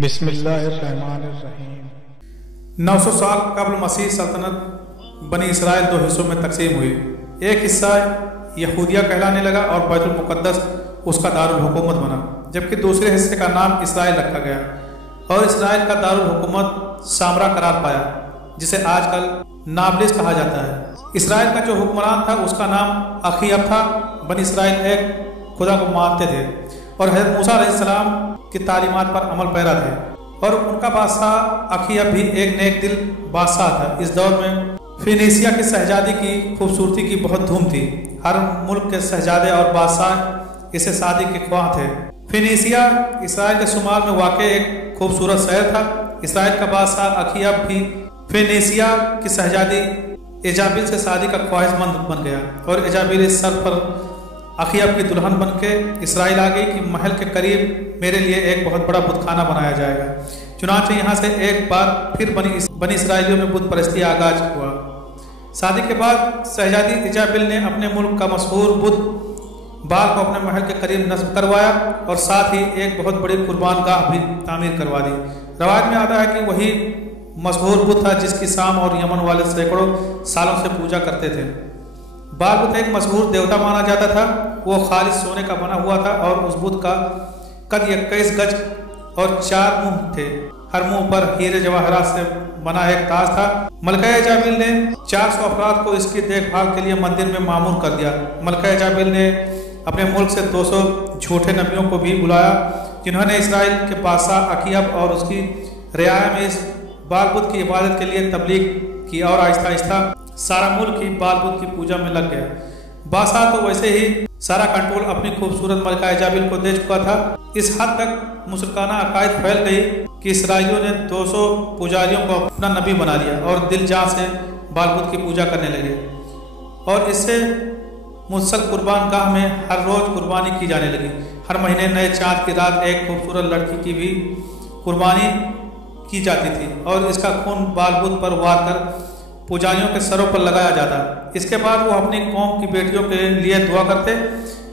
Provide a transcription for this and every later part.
बिस्मिल्लाहिर्रहमानिर्रहीम। 900 साल कबल मसीह सल्तनत बनी इसराइल दो हिस्सों में तकसीम हुई। एक हिस्सा यहूदिया कहलाने लगा और बैतुल मुक़द्दस उसका दारुल हुकूमत बना, जबकि दूसरे हिस्से का नाम इसराइल रखा गया और इसराइल का दारुल हुकूमत सामरा करार पाया, जिसे आजकल नाबलिस कहा जाता है। इसराइल का जो हुक्मरान था उसका नाम अखीयब था। बनी इसराइल एक खुदा को मानते थे और हज़रत मूसा अलैहिस्सलाम की तालीमात पर अमल पैरा थे, और उनका बादशाह अखीयब भी एक नेक दिल बादशाह था। इस दौर में फिनीसिया की शहजादी की खूबसूरती की बहुत धूम थी। हर मुल्क के शहजादे और बादशाह इसे शादी के ख्वाह थे। फिनीसिया इसराइल के शुमाल में वाक़ एक खूबसूरत शहर था। इसराइल का बादशाह अखीयब भी फिनीसिया की शहजादी इजाबिल से शादी का ख्वाहिशमंद बन गया, और इजाबिल इस सर पर अखीयब की दुल्हन बन के इसराइल आ गई कि महल के करीब मेरे लिए एक बहुत बड़ा बुतखाना बनाया जाएगा। चुनांचे यहाँ से एक बार फिर बनी इसराइलियों में बुत परस्ती आगाज हुआ। शादी के बाद शहजादी इजाबिल ने अपने मुल्क का मशहूर बुत बाल को अपने महल के करीब नस्ब करवाया और साथ ही एक बहुत बड़ी कुर्बान गाह भी तामीर करवा दी। रवाज में आता है कि वही मशहूर बुत था जिसकी शाम और यमन वाले सैकड़ों सालों से पूजा करते थे। बाल बुत एक मशहूर देवता माना जाता था। वो खालिस सोने का बना हुआ था और उस बुत का कद 21 गज और 4 मुंह थे। हर मुंह पर हीरे जवाहरात से बना एक ताज था। मलका इजाबिल ने 400 अफराद को इसकी देखभाल के लिए मंदिर में मामूर कर दिया। मलका इजाबिल ने अपने मुल्क से 200 झूठे नबियों को भी बुलाया, जिन्होंने इसराइल के बादशाह अखीयब और उसकी रियाया में इस बाल बुत की इबादत के लिए तबलीग की, और आहिस्ता आहिस्ता सारा मुल्क ही बाल बुत की पूजा में लग गया। बादशाह तो वैसे ही सारा कंट्रोल अपनी खूबसूरत मलका इजाबिल को दे चुका था। इस हद तक मुशरकाना अकायद फैल गई कि इसराइलियों ने 200 पुजारियों को अपना नबी बना लिया और दिल जान से बाल बुत की पूजा करने लगे, और इससे मुसल कुर्बान गाह में हर रोज़ कुर्बानी की जाने लगी। हर महीने नए चाँद की रात एक खूबसूरत लड़की की भी कुर्बानी की जाती थी, और इसका खून बाल बुत पर वार कर पुजारियों के सरों पर लगाया जाता। इसके बाद वो अपनी कौम की बेटियों के लिए दुआ करते।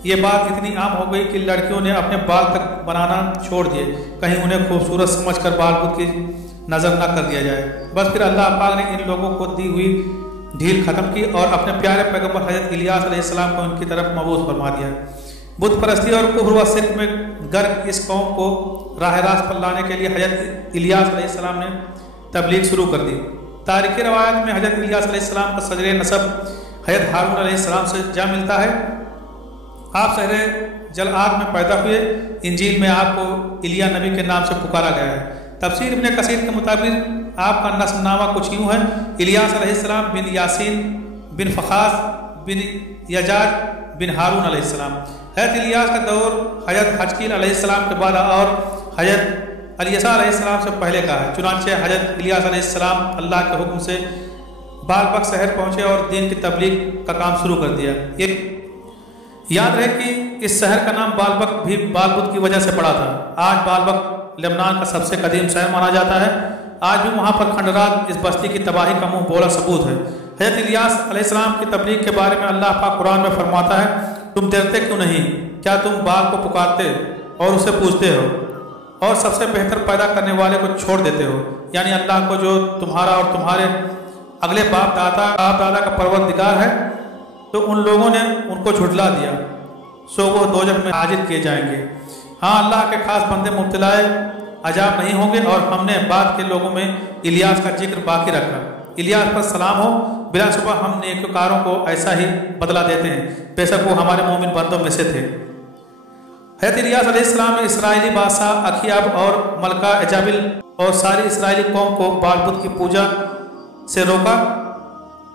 ये बात इतनी आम हो गई कि लड़कियों ने अपने बाल तक बनाना छोड़ दिए, कहीं उन्हें खूबसूरत समझकर बाल बुत की नज़र न कर दिया जाए। बस फिर अल्लाह पाक ने इन लोगों को दी हुई ढील ख़त्म की और अपने प्यारे पैगम्बर हज़रत इलियास अलैहिस्सलाम को इनकी तरफ मबूस फरमा दिया। बुत परस्ती और कुफ्र व शिर्क में गर्क इस कौम को राह रास्त पर लाने के लिए हज़रत इलियास अलैहिस्सलाम ने तबलीग शुरू कर दी। तारीख़ी रवायत में हज़रत इलियास अलैहिस्सलाम का सजरे नसब हज़रत हारून अलैहिस्सलाम से जा मिलता है। आप शहर जलआद में पैदा हुए। इंजील में आपको इलिया नबी के नाम से पुकारा गया है। तफसीर इब्न कसीर के मुताबिक आपका नस्बनामा कुछ यूँ है: इलियास अलैहिस्सलाम बिन यासीन बिन फ़खास बिन यजाज बिन हारून अलैहिस्सलाम। हज़रत इलियास का दौर हज़रत हजकील अलैहिस्सलाम के बाद और हज़रत अलियसा अलैहिस्सलाम से पहले का है। चुनांचे हज़रत इलियास अलैहिस्सलाम अल्लाह के हुक्म से बालबक शहर पहुँचे और दीन की तबलीग का काम शुरू कर दिया। ये याद रहे कि इस शहर का नाम बालबक भी बालबुत की वजह से पड़ा था। आज बालबक लेबनान का सबसे कदीम शहर माना जाता है। आज भी वहाँ पर खंडरात इस बस्ती की तबाही का मुँह बोला सबूत है। हज़रत इलियास अलैहिस्सलाम की तबलीग के बारे में अल्लाह पाक कुरान में फरमाता है, तुम डरते क्यों नहीं? क्या तुम बाल को पुकारते और उसे पूछते हो और सबसे बेहतर पैदा करने वाले को छोड़ देते हो, यानी अल्लाह को जो तुम्हारा और तुम्हारे अगले बाप दादा का परवरदिगार है? तो उन लोगों ने उनको झुठला दिया, सो वो दोजख में हाजिर किए जाएंगे। हाँ, अल्लाह के खास बंदे मुब्तलाए अजाब नहीं होंगे। और हमने बाद के लोगों में इलियास का जिक्र बाकी रखा। इलियास पर सलाम हो। बिलाशुबह हम नेककारों को ऐसा ही बदला देते हैं, बेशक वो हमारे मोमिन बंदों में से थे। हज़रत इलियास अलैहिस्सलाम ने इसराइली बादशाह अखीयब और मलका इजाबिल और सारी इसराइली कौम को बाल बुत की पूजा से रोका,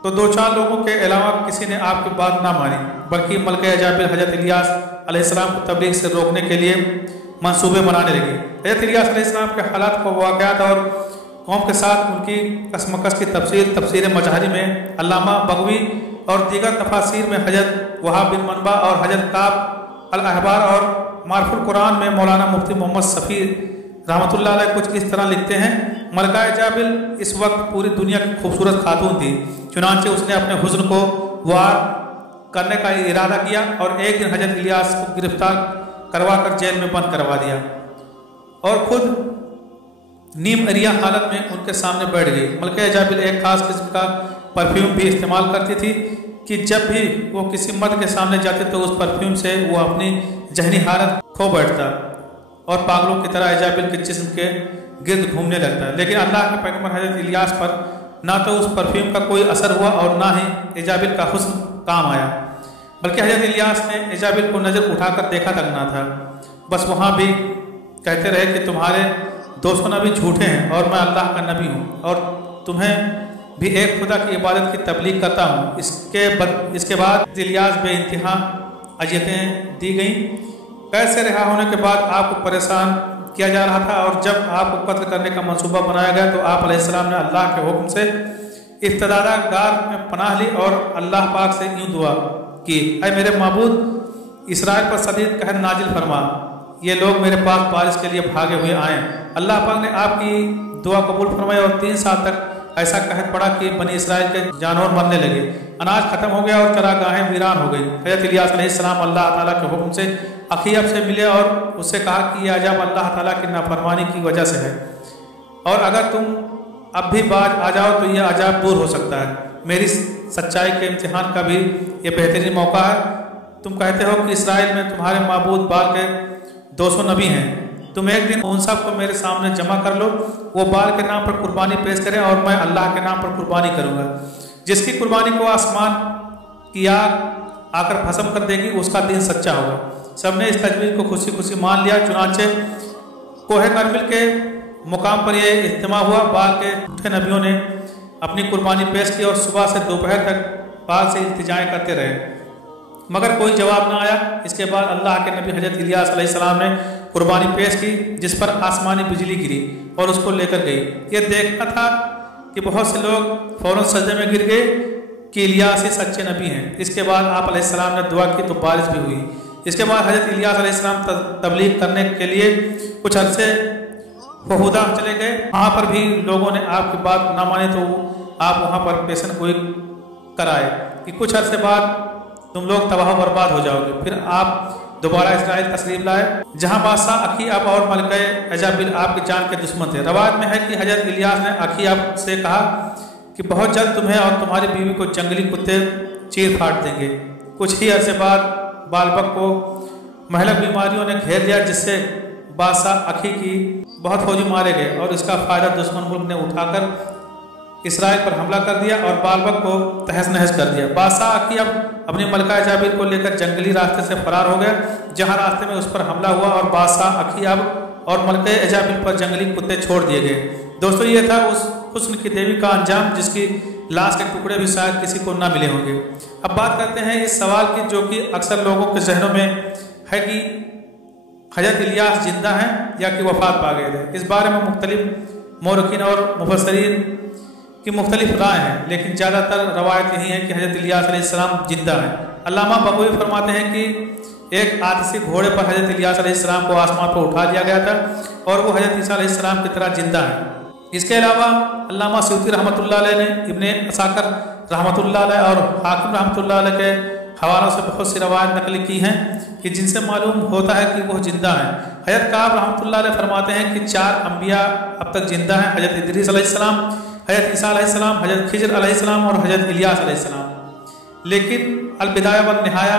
तो 2-4 लोगों के अलावा किसी ने आपकी बात ना मानी, बल्कि मलका इजाबिल हज़रत इलियास अलैहिस्सलाम को तबलीग से रोकने के लिए मंसूबे बनाने लगे। हज़रत इलियास अलैहिस्सलाम के हालात को वाक़यात और कौम के साथ उनकी कसमकस की तफसीर मजहरी में अल्लामा बगवी और दीगर तफासीर में हज़रत वहाब बिन मनबा और हज़रत काब अल अहबार और मारफुल कुरान में मौलाना मुफ्ती मोहम्मद सफ़ी रहमतुल्लाह अलैह कुछ इस तरह लिखते हैं: मलका इजाबिल इस वक्त पूरी दुनिया की खूबसूरत खातून थी। चुनांचे उसने अपने हुस्न को वार करने का इरादा किया और एक दिन हज़रत इलियास को गिरफ्तार करवा कर जेल में बंद करवा दिया और खुद नीम अरिया हालत में उनके सामने बैठ गई। मलका इजाबिल एक खास किस्म का परफ्यूम भी इस्तेमाल करती थी कि जब भी वो किसी मर्द के सामने जाते तो उस परफ्यूम से वो अपनी जहनी हालत खो बैठता और पागलों की तरह इजाबिल के जिस्म के गिर्द घूमने लगता। लेकिन अल्लाह के पैगंबर हज़रत इलियास पर ना तो उस परफ्यूम का कोई असर हुआ और ना ही इजाबिल का हुस्न काम आया, बल्कि हज़रत इलियास ने इजाबिल को नज़र उठाकर देखा तक ना था। बस वहाँ भी कहते रहे कि तुम्हारे 200 नबी झूठे हैं और मैं अल्लाह का नबी हूँ और तुम्हें भी एक खुदा की इबादत की तबलीग करता हूँ। इसके बाद इलियास बेइंतहा अज़ियतें दी गई। कैद से रिहा होने के बाद आपको परेशान किया जा रहा था और जब आपको कत्ल करने का मंसूबा बनाया गया तो आप अलैहिस्सलाम ने अल्लाह के हुक्म से इफ्तिदारा गार में पनाह ली और अल्लाह पाक से यूँ दुआ की, ऐ मेरे माबूद, इसराइल पर शदीद कहर नाजिल फरमा, ये लोग मेरे पास बारिश के लिए भागे हुए आए। अल्लाह पाक ने आपकी दुआ कबूल फरमाई और 3 साल तक ऐसा कहत पड़ा कि बनी इसराइल के जानवर मरने लगे, अनाज खत्म हो गया और चरागाहें वीरान हो गई। हज़रत इलियास अलैहिस्सलाम अल्लाह ताला के हुक्म से अखीयब से मिले और उससे कहा कि यह अजाब अल्लाह ताला की नाफरमानी की वजह से है और अगर तुम अब भी बाज आ जाओ तो यह अजाब दूर हो सकता है। मेरी सच्चाई के इम्तिहान का भी ये बेहतरीन मौका है। तुम कहते हो कि इसराइल में तुम्हारे माबूद बाल के 200 नबी हैं, तुम एक दिन उन सब को मेरे सामने जमा कर लो, वो बाल के नाम पर कुर्बानी पेश करें और मैं अल्लाह के नाम पर कुर्बानी करूँगा। जिसकी कुर्बानी को आसमान की आग आकर भस्म कर देगी उसका दिन सच्चा होगा। सबने इस तजवीज़ को खुशी खुशी मान लिया। चुनाचे कोहे करमिल के मुकाम पर यह इज्तिमा हुआ। बाल के झूठे नबियों ने अपनी कुर्बानी पेश की और सुबह से दोपहर तक बाल से इल्तिजाएं करते रहे मगर कोई जवाब ना आया। इसके बाद अल्लाह के नबी हज़रत इलियास अलैहिस्सलाम ने कुर्बानी पेश की जिस पर आसमानी बिजली गिरी और उसको लेकर गई। ये देखना था कि बहुत से लोग फौरन सजदे में गिर गए कि इलियास ही सच्चे नबी हैं। इसके बाद आप अलैहिस्सलाम ने दुआ की तो बारिश भी हुई। इसके बाद हज़रत इलियास अलैहिस्सलाम तबलीग करने के लिए कुछ अरसे फहुदा चले गए। वहाँ पर भी लोगों ने आपकी बात ना माने तो आप वहाँ पर पेशन गोई कराए कि कुछ अरसे बाद तुम लोग तबाह बर्बाद हो जाओगे। फिर आप दोबारा इसराइल तशरीफ लाए जहाँ बादशाह अखीअब और मलका इजाबिल आपकी जान के दुश्मन थे। रवायत में है कि हज़रत इलियास ने अखीअब से कहा कि बहुत जल्द तुम्हें और तुम्हारी बीवी को जंगली कुत्ते चीर फाड़ देंगे। कुछ ही अरसे बाद बालबक को महलक बीमारियों ने घेर लिया जिससे बादशाह अखी की बहुत फौजी मारे गए और इसका फ़ायदा दुश्मन मुल्क ने उठाकर इसराइल पर हमला कर दिया और बालबक को तहस नहस कर दिया। बादशाह अखी अब अपनी मलका इजाबिल को लेकर जंगली रास्ते से फरार हो गया जहाँ रास्ते में उस पर हमला हुआ और बादशाह अखी अब और मलका इजाबिल पर जंगली कुत्ते छोड़ दिए गए। दोस्तों, ये था उस हुस्न की देवी का अंजाम जिसकी लाश के टुकड़े भी शायद किसी को ना मिले होंगे। अब बात करते हैं इस सवाल की जो कि अक्सर लोगों के जहनों में है कि हज़रत इलियास जिंदा हैं या कि वफात पा गए थे। इस बारे में मुख्तलिफ मौरखीन और मुफस्सरीन की मुख्तलिफ राय हैं, लेकिन ज़्यादातर रवायत यही है कि हज़रत इलियास अलैहिस्सलाम जिंदा हैं। अल्लामा बगवी फरमाते हैं कि एक आतिशी घोड़े पर हज़रत इलियास अलैहिस्सलाम को आसमान पर उठा दिया गया था और वो हज़रत ईसा अलैहिस्सलाम की तरह जिंदा है। इसके अलावा अल्लामा सयूती रहमतुल्लाह अलैह ने इब्ने असाकर रहमतुल्लाह अलैह और हाकिम रहमतुल्लाह अलैह के हवालों से बहुत सी रवायत नकल की हैं कि जिनसे मालूम होता है कि वह जिंदा हैं। हज़रत काब रहमतुल्लाह अलैह फरमाते हैं कि 4 अम्बिया अब तक जिंदा हैं, हज़रत इदरीस अलैहिस्सलाम, हज़रत ईसा अलैहिस्सलाम, हज़रत खिज़र अलैहिस्सलाम और हज़रत इलियास अलैहिस्सलाम। लेकिन अल-बिदाया व निहाया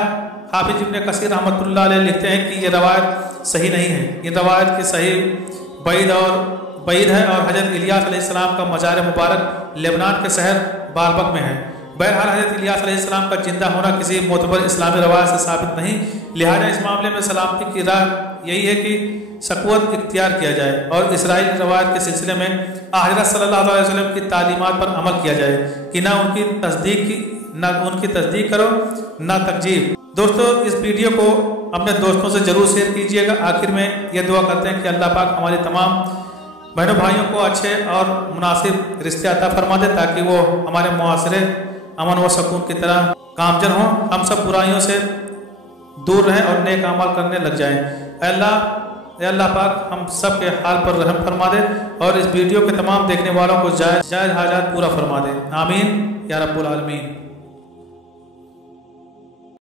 हाफिज इब्ने कसीर रहमतुल्लाह अलैह लिखते हैं कि ये रवायत सही नहीं है। ये रवायत की सही बैद है और हज़रत इलियास अलैहिस्सलाम का मज़ार मुबारक लेबनान के शहर बालबक में है। बहरहाल हज़रत इलियास अलैहिस्सलाम का जिंदा होना किसी मोतबर इस्लामी रवायत से साबित नहीं, लिहाजा इस मामले में सलामती की राह यही है कि सकवत इख्तियार किया जाए और इसराइली रवायत के सिलसिले में हज़रत सल्लल्लाहु अलैहि वसल्लम की तालीमात पर अमल किया जाए कि ना उनकी तस्दीक करो ना तकजीब। दोस्तों, इस वीडियो को अपने दोस्तों से ज़रूर शेयर कीजिएगा। आखिर में यह दुआ करते हैं कि अल्लाह पाक हमारे तमाम बहनों भाइयों को अच्छे और मुनासिब रिश्ते अता फरमा दे ताकि वो हमारे मुआशरे अमन व सकून की तरह कामजन हों, हम सब बुराइयों से दूर रहें और नेक अमल करने लग जाएं। अल्लाह पाक हम सब के हाल पर रहम फरमा दे और इस वीडियो के तमाम देखने वालों को जायज़ हाजात पूरा फरमा दे। आमीन या रब्बुल आलमीन।